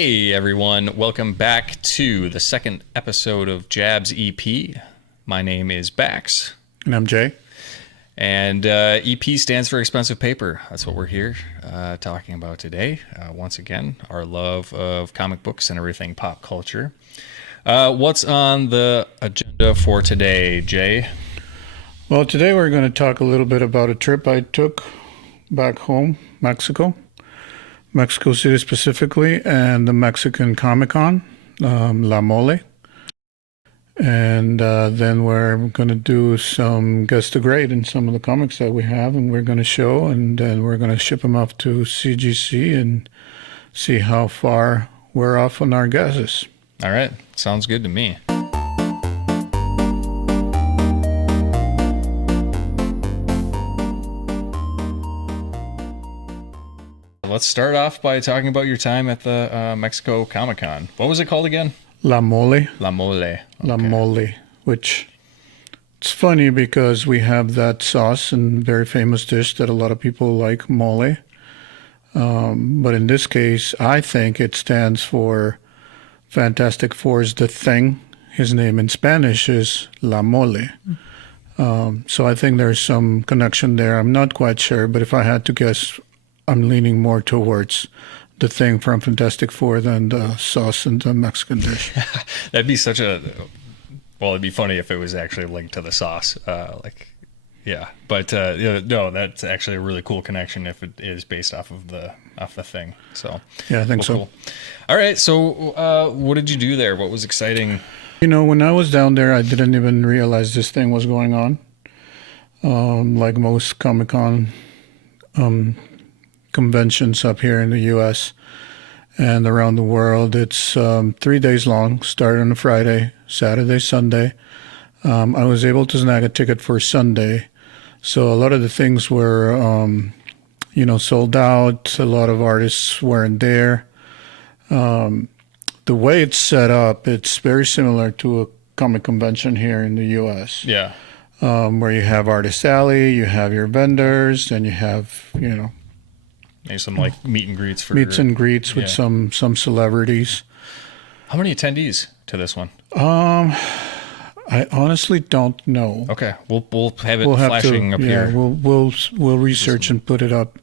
Hey everyone, welcome back to the second episode of JaB's EP. My name is Bax. And I'm Jay. And EP stands for expensive paper. That's what we're here talking about today. Once again, our love of comic books and everything pop culture. What's on the agenda for today, Jay? Well, today we're going to talk a little bit about a trip I took back home, Mexico City specifically, and the Mexican Comic-Con, La Mole. And then we're going to do some guest to grade in some of the comics that we have, and we're going to show, and then we're going to ship them off to CGC and see how far we're off on our guesses. All right. Sounds good to me. Let's start off by talking about your time at the Mexico Comic-Con. What was it called again? La Mole. La Mole. Okay. La Mole, which it's funny because we have that sauce and very famous dish that a lot of people like, mole. But in this case, I think it stands for Fantastic Four's The Thing. His name in Spanish is La Mole. So I think there's some connection there. I'm not quite sure, but if I had to guess, I'm leaning more towards The Thing from Fantastic Four than the sauce and the Mexican dish. That'd be such a... Well, it'd be funny if it was actually linked to the sauce. But no, that's actually a really cool connection if it is based off of the Thing. So yeah, I think so. Cool. All right, so what did you do there? What was exciting? You know, when I was down there, I didn't even realize this thing was going on. Like most Comic-Con conventions up here in the U.S. and around the world, it's 3 days long, started on a Friday, Saturday, Sunday. I was able to snag a ticket for Sunday, so a lot of the things were, sold out. A lot of artists weren't there. The way it's set up, it's very similar to a comic convention here in the U.S. Yeah. Where you have Artist Alley, you have your vendors, and you have, maybe some like meet and greets with some celebrities. How many attendees to this one? I honestly don't know. Okay, we'll have it flashing up here. We'll research and put it up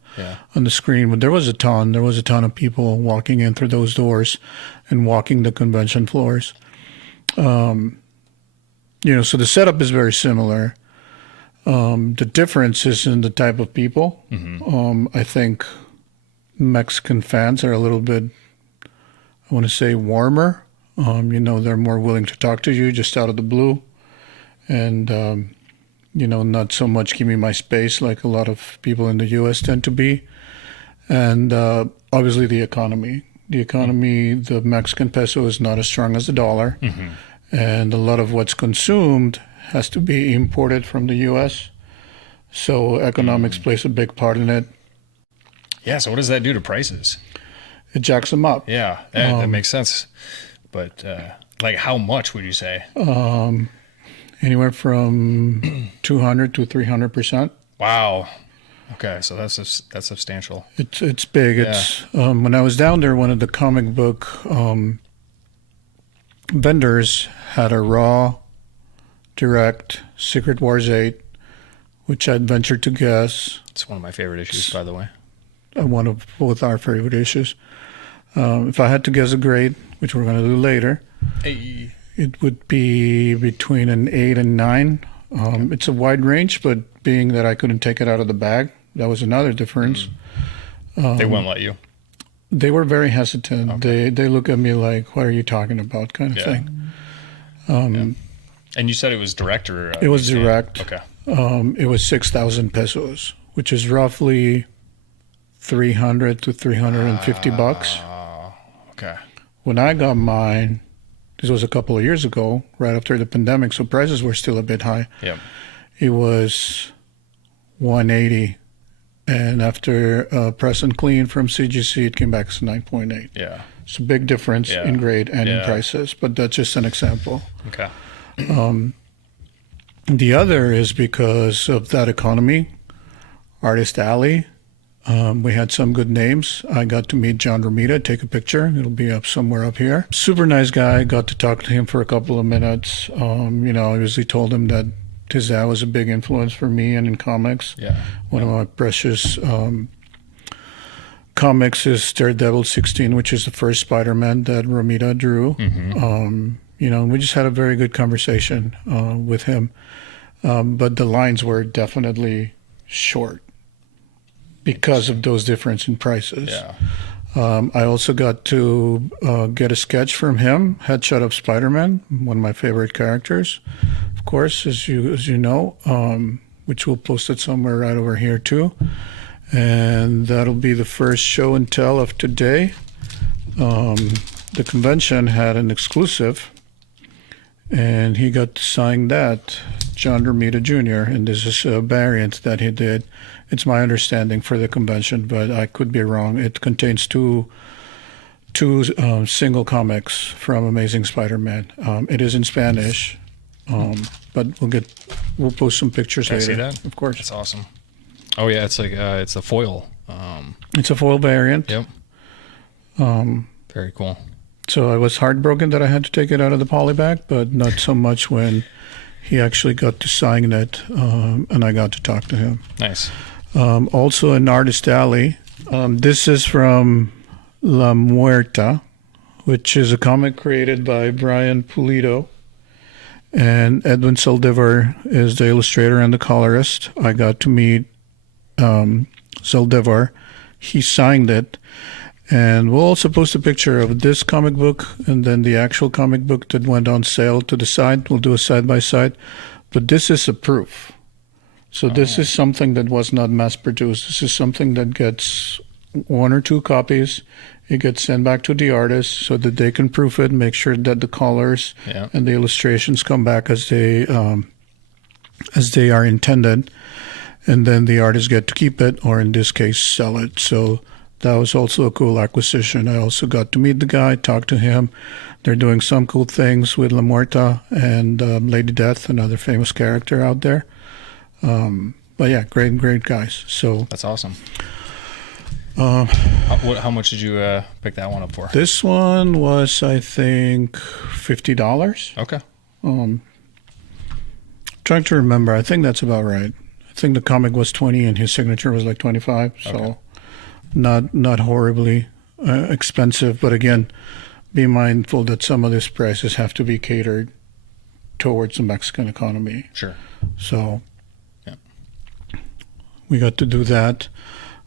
on the screen. But there was a ton of people walking in through those doors and walking the convention floors. So the setup is very similar. The difference is in the type of people. Mm-hmm. I think Mexican fans are a little bit, I want to say, warmer. They're more willing to talk to you just out of the blue. And, not so much give me my space like a lot of people in the U.S. tend to be. And obviously the economy. The Mexican peso is not as strong as the dollar. Mm-hmm. And a lot of what's consumed has to be imported from the U.S. So economics plays a big part in it. Yeah, so what does that do to prices? It jacks them up. Yeah, that makes sense. But how much would you say? Anywhere from 200 to 300%. Wow. Okay, so that's substantial. It's big. Yeah. It's when I was down there, one of the comic book vendors had a raw, direct Secret Wars 8, which I'd ventured to guess. It's one of my favorite issues, by the way. One of both our favorite issues. If I had to guess a grade, which we're going to do later, it would be between an 8 and 9. Okay. It's a wide range, but being that I couldn't take it out of the bag, that was another difference. They wouldn't let you? They were very hesitant. Okay. They look at me like, what are you talking about, kind of thing. And you said it was direct or? It was direct. Okay. It was 6,000 pesos, which is roughly 300 to 350 bucks. Okay. When I got mine, this was a couple of years ago, right after the pandemic, so prices were still a bit high. Yep. It was 180, and after press and clean from CGC, it came back to 9.8. Yeah. It's a big difference in grade and in prices, but that's just an example. Okay. The other is because of that economy, Artist Alley, We had some good names. I got to meet John Romita, take a picture. It'll be up somewhere up here. Super nice guy. Got to talk to him for a couple of minutes. I usually told him that his dad was a big influence for me and in comics. Yeah. One of my precious comics is Daredevil 16, which is the first Spider-Man that Romita drew. Mm-hmm. We just had a very good conversation with him. But the lines were definitely short because of those difference in prices. Yeah. I also got to get a sketch from him, Headshot of Spider-Man, one of my favorite characters, of course, as you know, which we'll post it somewhere right over here too. And that'll be the first show and tell of today. The convention had an exclusive, and he got to sign that, John Romita Jr., and this is a variant that he did. It's my understanding for the convention, but I could be wrong. It contains two single comics from Amazing Spider-Man. It is in Spanish, but we'll post some pictures Can later. I see that? Of course. That's awesome. Oh yeah, it's like it's a foil. It's a foil variant. Yep. Very cool. So I was heartbroken that I had to take it out of the polybag, but not so much when he actually got to sign it, and I got to talk to him. Nice. Also in Artist Alley, this is from La Muerta, which is a comic created by Brian Pulido, and Edwin Saldivar is the illustrator and the colorist. I got to meet Saldivar. He signed it. And we'll also post a picture of this comic book and then the actual comic book that went on sale to the side. We'll do a side-by-side. But this is a proof. So this is something that was not mass-produced. This is something that gets 1 or 2 copies. It gets sent back to the artist so that they can proof it, make sure that the colors and the illustrations come back as they are intended. And then the artists get to keep it, or in this case, sell it. So that was also a cool acquisition. I also got to meet the guy, talk to him. They're doing some cool things with La Muerta and Lady Death, another famous character out there. But yeah, great guys. So that's awesome. How much did you pick that one up for? This one was, I think, $50. Okay. Trying to remember. I think that's about right. I think the comic was 20 and his signature was like 25. So. Okay. Not horribly expensive, but again, be mindful that some of these prices have to be catered towards the Mexican economy. Sure. So we got to do that.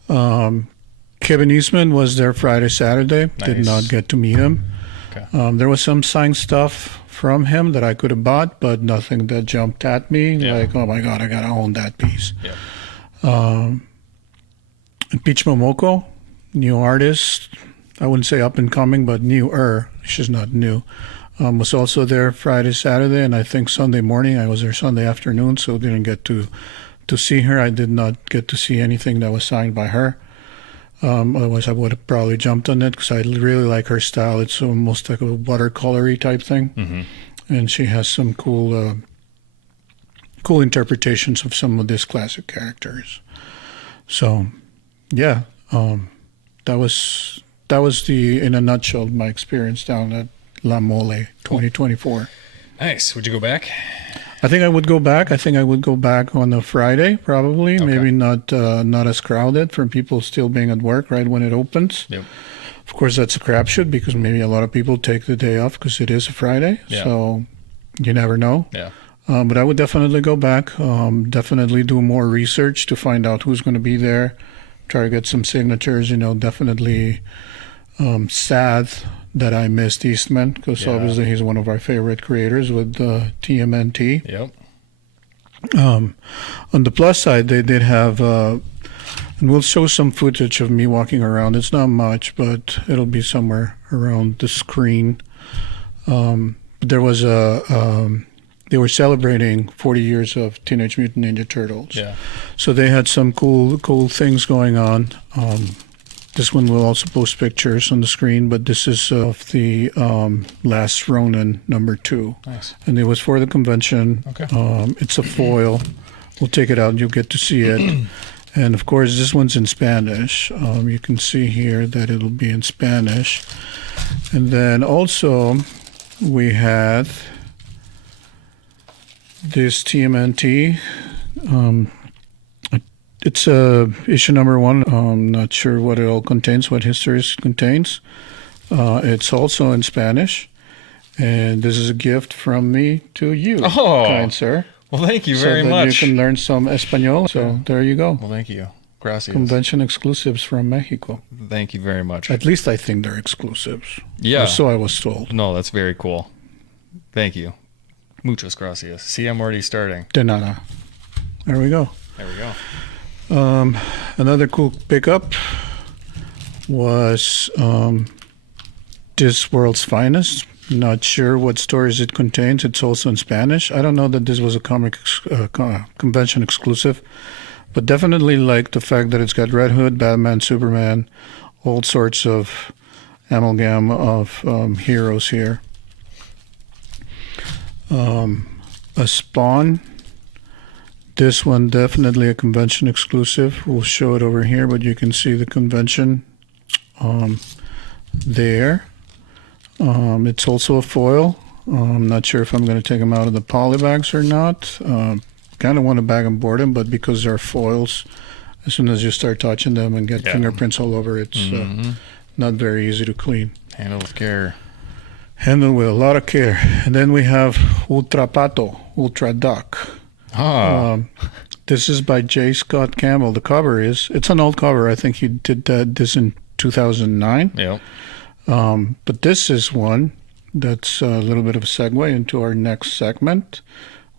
Kevin Eastman was there Friday, Saturday. Nice. Did not get to meet him. Okay. There was some signed stuff from him that I could have bought, but nothing that jumped at me. Like, oh my God, I got to own that piece. Yeah. Peach Momoko, new artist. I wouldn't say up and coming, but newer. She's not new. Was also there Friday, Saturday, and I think Sunday morning. I was there Sunday afternoon, so didn't get to see her. I did not get to see anything that was signed by her. Otherwise, I would have probably jumped on it because I really like her style. It's almost like a watercolory type thing, and she has some cool interpretations of some of these classic characters. So. Yeah, that was in a nutshell my experience down at La Mole 2024. Nice. Would you go back? I think I would go back. I think I would go back on a Friday, probably. Okay. Maybe not as crowded for people still being at work right when it opens. Yep. Of course, that's a crapshoot because maybe a lot of people take the day off because it is a Friday. Yeah. So you never know. Yeah. But I would definitely go back. Definitely do more research to find out who's going to be there. Try to get some signatures, definitely sad that I missed Eastman because obviously he's one of our favorite creators with TMNT. Yep. On the plus side, they did have, and we'll show some footage of me walking around. It's not much, but it'll be somewhere around the screen. There was they were celebrating 40 years of Teenage Mutant Ninja Turtles. Yeah. So they had some cool things going on. This one will also post pictures on the screen, but this is of the Last Ronin #2. Nice. And it was for the convention. Okay. It's a foil. We'll take it out and you'll get to see it. And of course, this one's in Spanish. You can see here that it'll be in Spanish. And then also we had this TMNT. It's issue number 1. I'm not sure what it all contains, what histories it contains. It's also in Spanish. And this is a gift from me to you, kind sir. Well, thank you very so that much. You can learn some Español. So there you go. Well, thank you. Gracias. Convention exclusives from Mexico. Thank you very much. At least I think they're exclusives. Yeah. Or so I was told. No, that's very cool. Thank you. Muchas gracias. See, I'm already starting. De nada. There we go. There we go. Another cool pickup was This World's Finest. Not sure what stories it contains. It's also in Spanish. I don't know that this was a convention exclusive, but definitely like the fact that it's got Red Hood, Batman, Superman, all sorts of amalgam of heroes here. A Spawn. This one definitely a convention exclusive. We'll show it over here, but you can see the convention there. It's also a foil. I'm not sure if I'm going to take them out of the polybags or not. Kind of want to bag and board them, but because they're foils, as soon as you start touching them and get fingerprints all over, it's not very easy to clean. Handle with care. Handle with a lot of care. And then we have Ultra Pato, Ultra Duck. This is by J. Scott Campbell. The cover it's an old cover. I think he did this in 2009. Yep. But this is one that's a little bit of a segue into our next segment,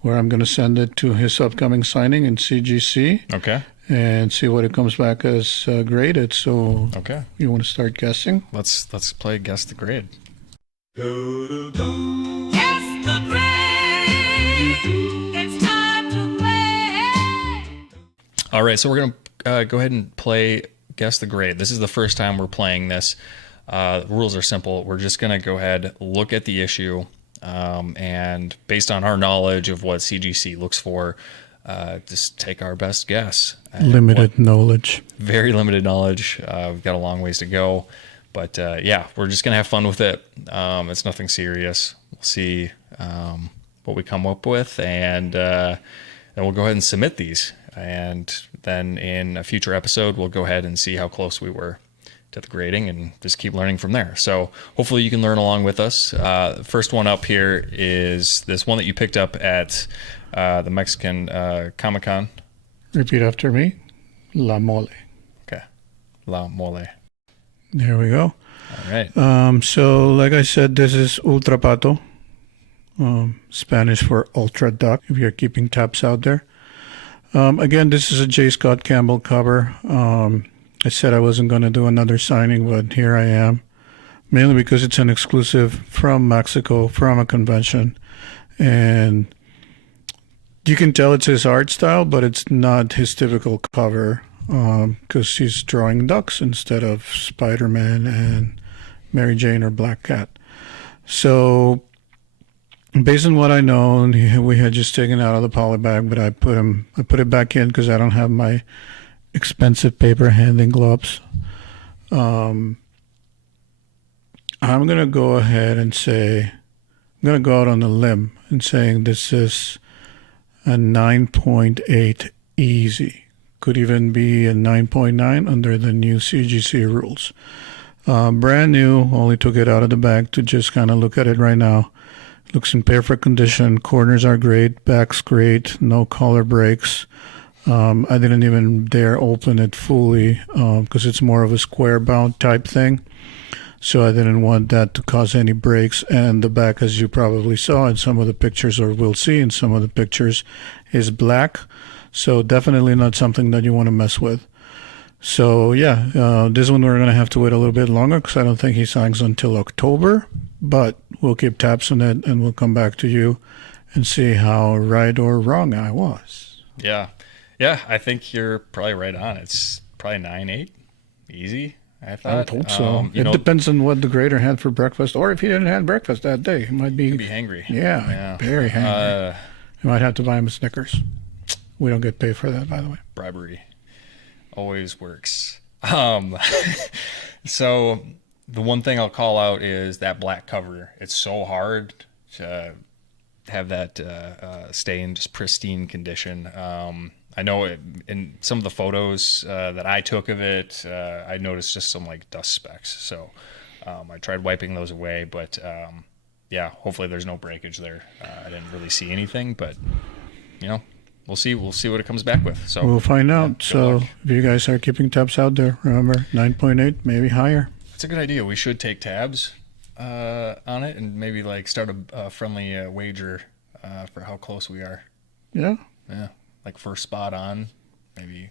where I'm going to send it to his upcoming signing in CGC. Okay. And see what it comes back as graded. So, okay, you want to start guessing? Let's play Guess the Grade. Guess the grade. It's time to play. All right, so we're gonna go ahead and play Guess the Grade. This is the first time we're playing this. The rules are simple. We're just going to go ahead, look at the issue, and based on our knowledge of what CGC looks for, just take our best guess. Limited knowledge. Very limited knowledge. We've got a long ways to go. But yeah, we're just going to have fun with it. It's nothing serious. We'll see what we come up with, and then we'll go ahead and submit these. And then in a future episode, we'll go ahead and see how close we were to the grading and just keep learning from there. So hopefully you can learn along with us. First one up here is this one that you picked up at the Mexican Comic-Con. Repeat after me. La Mole. Okay. La Mole. There we go. All right. So like I said, this is Ultra Pato, Spanish for Ultra Duck, if you're keeping tabs out there. Again, this is a J. Scott Campbell cover. I said I wasn't going to do another signing, but here I am, mainly because it's an exclusive from Mexico, from a convention. And you can tell it's his art style, but it's not his typical cover, because he's drawing ducks instead of Spider-Man and Mary Jane or Black Cat. So based on what I know, we had just taken out of the poly bag, but I put it back in because I don't have my expensive paper handling gloves. I'm going to go ahead and say, I'm going to go out on a limb and saying this is a 9.8 easy. Could even be a 9.9 under the new CGC rules. Brand new, only took it out of the bag to just kind of look at it right now. Looks in perfect condition. Corners are great, back's great, no color breaks. I didn't even dare open it fully because it's more of a square bound type thing. So I didn't want that to cause any breaks. And the back, as you probably saw in some of the pictures, or will see in some of the pictures, is black. So definitely not something that you want to mess with. So yeah, this one we're going to have to wait a little bit longer because I don't think he signs until October. But we'll keep tabs on it and we'll come back to you and see how right or wrong I was. Yeah. Yeah, I think you're probably right on. It's probably 9.8. Easy, I thought. I would hope so. It depends on what the grader had for breakfast, or if he didn't have breakfast that day. He might be hangry. Yeah, very hangry. You might have to buy him a Snickers. We don't get paid for that, by the way. Bribery. Always works. So the one thing I'll call out is that black cover. It's so hard to have that stay in just pristine condition. I know in some of the photos that I took of it, I noticed just some like dust specks. So I tried wiping those away, but yeah, hopefully there's no breakage there. I didn't really see anything, but you know, we'll see. We'll see what it comes back with. So We'll find out. good So luck. if you guys are keeping tabs out there, remember 9.8, maybe higher. That's a good idea. We should take tabs on it and maybe like start a friendly wager for how close we are. Yeah, Yeah, like first spot on, maybe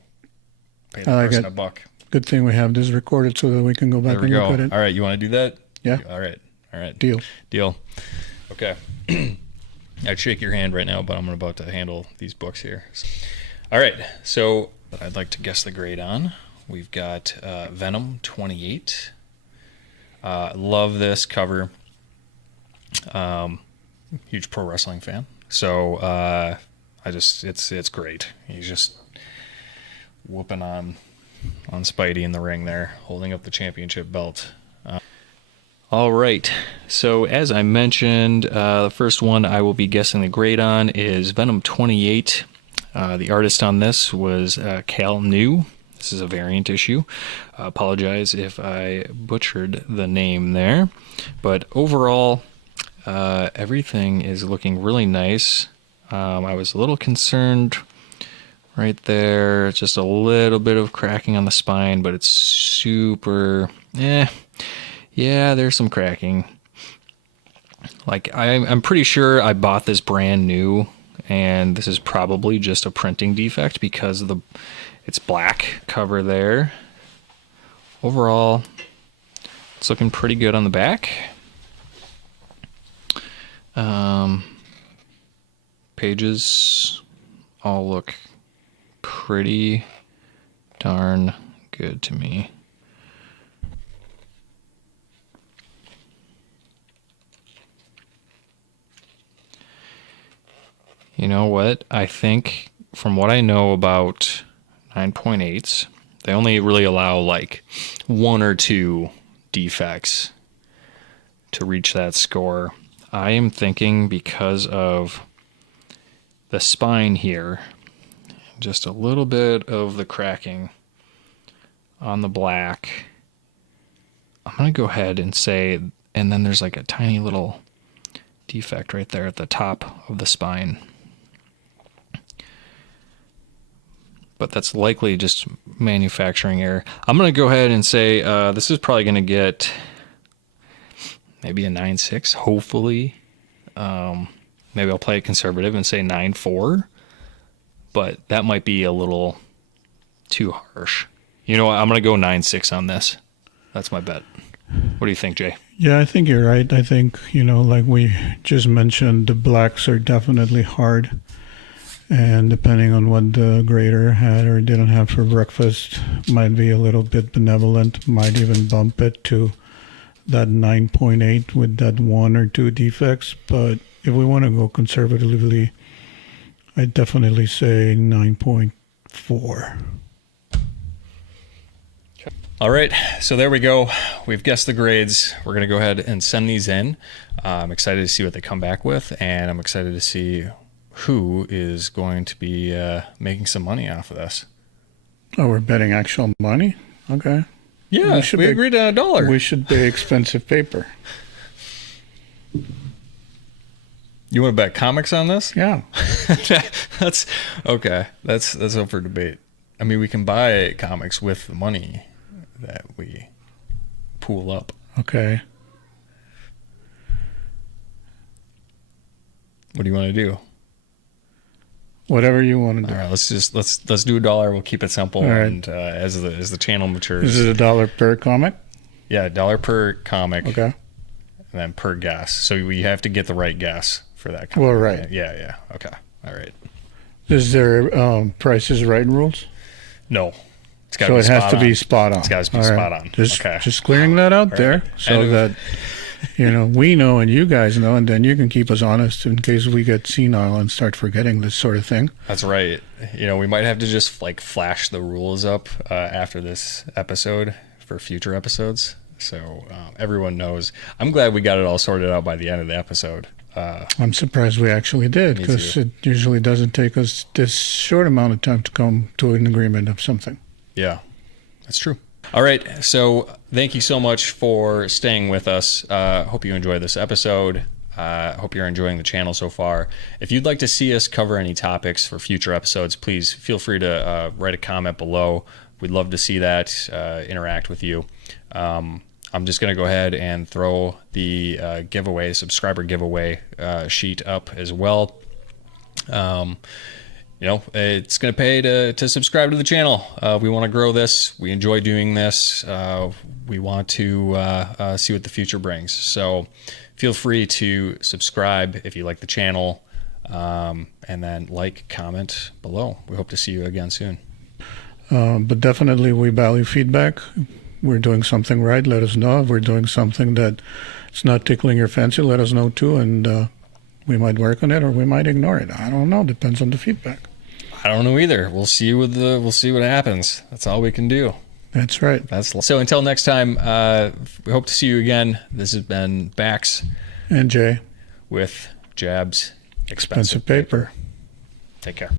pay I the like person it. a buck. good thing we have this recorded so that we can go back There we and go. look at it. All right, you want to do that? Yeah. All right. All right. Deal. Deal. Okay. I'd shake your hand right now, but I'm about to handle these books here. All right. So I'd like to guess the grade on. We've got Venom 28. Love this cover. Huge pro wrestling fan. So it's great. He's just whooping on Spidey in the ring there, holding up the championship belt. All right. So as I mentioned, the first one I will be guessing the grade on is Venom 28. The artist on this was Cal New. This is a variant issue. Apologize if I butchered the name there. But overall, everything is looking really nice. I was a little concerned right there. Just a little bit of cracking on the spine, but it's super... Yeah, there's some cracking. Like, I'm pretty sure I bought this brand new, and this is probably just a printing defect because of it's black cover there. Overall, it's looking pretty good on the back. Pages all look pretty darn good to me. You know what? I think from what I know about 9.8s, they only really allow like one or two defects to reach that score. I am thinking because of the spine here, just a little bit of the cracking on the black. I'm going to go ahead and say, and then there's like a tiny little defect right there at the top of the spine. But that's likely just manufacturing error. I'm going to go ahead and say this is probably going to get maybe a 9.6, hopefully. Maybe I'll play it conservative and say 9.4. But that might be a little too harsh. You know what? I'm going to go 9.6 on this. That's my bet. What do you think, Jay? Yeah, I think you're right. I think, like we just mentioned, the blacks are definitely hard. And depending on what the grader had or didn't have for breakfast, might be a little bit benevolent, might even bump it to that 9.8 with that one or two defects. But if we want to go conservatively, I'd definitely say 9.4. All right, so there we go. We've guessed the grades. We're going to go ahead and send these in. I'm excited to see what they come back with, and I'm excited to see who is going to be making some money off of this. Oh, we're betting actual money? Okay. Yeah, we agreed on $1. We should pay expensive paper. You want to bet comics on this? Yeah. That's okay. That's up for debate. I mean, we can buy comics with the money that we pool up. Okay. What do you want to do? Whatever you want to do. All right, let's do $1. We'll keep it simple, All right. and as the channel matures, Is it $1 per comic? yeah, $1 per comic, Okay. and then per guess. So we have to get the right guess for that comic. Well, right. Yeah. Okay. All right. Is there Price is Right rules? No, it's got So be it has spot to on. be spot on. It's got to be All spot right. on. Just, Okay. just clearing that out there right. so And that You know, we know and you guys know, and then you can keep us honest in case we get senile and start forgetting this sort of thing. That's right. You know, we might have to just like flash the rules up after this episode for future episodes. So everyone knows. I'm glad we got it all sorted out by the end of the episode. I'm surprised we actually did, because it usually doesn't take us this short amount of time to come to an agreement of something. Yeah, that's true. All right. So thank you so much for staying with us. Hope you enjoyed this episode. Hope you're enjoying the channel so far. If you'd like to see us cover any topics for future episodes, please feel free to write a comment below. We'd love to see that, interact with you. I'm just going to go ahead and throw the subscriber giveaway sheet up as well. You know, it's going to pay to subscribe to the channel. We want to grow this. We enjoy doing this. We want to see what the future brings. So feel free to subscribe if you like the channel, and then like, comment below. We hope to see you again soon. But definitely we value feedback. We're doing something right, let us know. If we're doing something that it's not tickling your fancy, let us know too, and we might work on it or we might ignore it. I don't know. Depends on the feedback. I don't know either. We'll see we'll see what happens. That's all we can do. That's right. So until next time, we hope to see you again. This has been Bax and Jay with JaB's Expensive Paper. Take care.